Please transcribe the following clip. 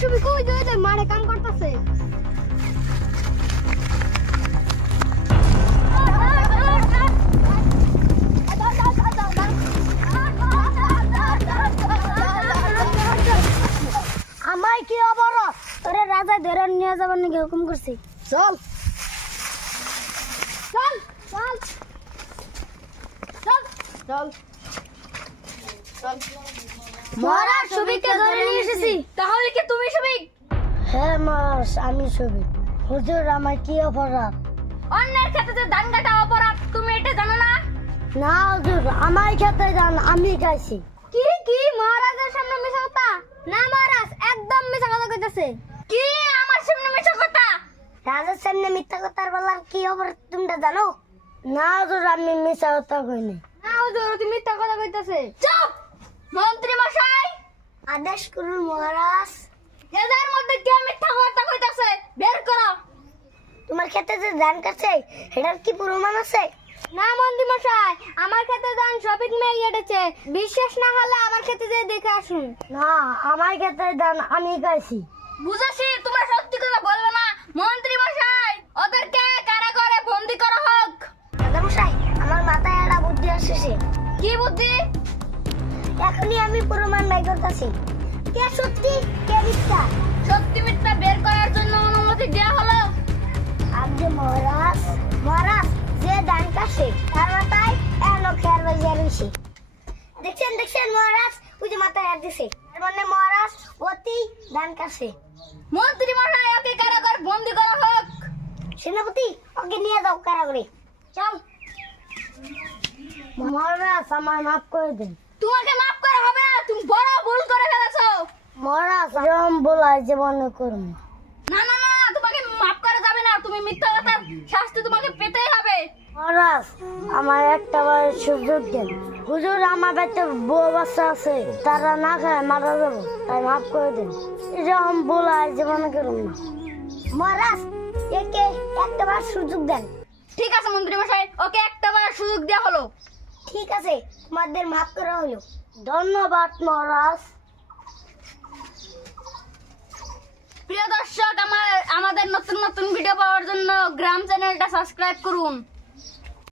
সবই কই দে মারে কাম করতেছে। আমায় কি অবরোধ তোরে রাজা ধরে নিয়ে যাবার নাকি হুকুম করছে। চল চল চল চল চল চল। মহারাজ সবিককে ধরে নিয়ে এসেছি। তাহলে কি তুমি সবিক? হ্যাঁ মহারাজ আমি সবিক। হুজুর আমার কি অপরাধ? অন্যের ক্ষেতে ধান কাটা অপরাধ, তুমি এটা জানো না? না হুজুর আমার ক্ষেতে ধান আমি গাইছি। কি কি মহারাজের সামনে মিছা কথা? না মহারাজ একদম মিছা কথা কইতাছে। কি আমার সামনে মিছা কথা? রাজার সামনে মিথ্যা কথার বলার কি অপরাধ তোমরা জানো? না হুজুর আমি মিছা কথা কইনি। না হুজুর তুমি মিথ্যা কথা কইতাছে। চুপ! মন্ত্রী মশাই আদেশ করুন মহারাজ। এদের মধ্যে কে মিথ্যা কথা কইতাছে বের করো। তোমার ক্ষেতে যে ধান কাটছে এটার কি প্রমাণ আছে? না মন্ত্রী মশাই আমার ক্ষেতে ধান সবিক মেয়ে কেটেছে। বিশ্বাস না হলে আমার ক্ষেতে যে দেখে আসুন। না আমার ক্ষেতে ধান আমি গাইছি। বুঝেছি তোমরা সত্যি কথা বলবে না। মন্ত্রী মশাই ওদেরকে কারাগারে বন্দী করা হোক। রাজা মশাই আমার মাথায় একটা বুদ্ধি আসছে। কি বুদ্ধি? এখনই আমি প্রমাণ নাই করতেছি কে সত্যি কে মিথ্যা। সত্যি মিথ্যা বের করার জন্য অনুমতি দেওয়া হলো। আগে মহারাজ মহারাজ যে ধান কাটছে তার মাথায় এলো খেয়ার বাজিয়ে রয়েছে। দেখছেন দেখছেন মহারাজ ওই যে মাথায় হাত দিছে, তার মানে মহারাজ অতি ধান কাটছে। মন্ত্রী মশাই ওকে কারাগারে বন্দী করা হোক। সেনাপতি ওকে নিয়ে যাও কারাগারে। চল মহারাজ আমার মাফ করে দিন। তোমাকে মাফ করা হবে না, তুমি বড় ভুল করে ফেলেছো। মহারাজ এরকম বলাই জীবনে করুন না। না না তোমাকে মাফ করা যাবে না, তুমি মিথ্যা কথার শাস্তি তোমাকে পেতেই হবে। মহারাজ আমার একটা বার সুযোগ দেন। হুজুর আমার বাড়িতে বউ বাচ্চা আছে, তারা না খায় মারা যাবো, তাই মাফ করে দিন। এরকম বলাই জীবনে করুন না। মহারাজ একে একটা বার সুযোগ দেন। ঠিক আছে মন্ত্রী মশাই ওকে একটা বার সুযোগ দেওয়া হলো। ঠিক আছে তোমাদের মাফ করা হলো। ধন্যবাদ মহারাজ। প্রিয় দর্শক আমাদের নতুন নতুন ভিডিও পাওয়ার জন্য গ্রাম চ্যানেলটা সাবস্ক্রাইব করুন।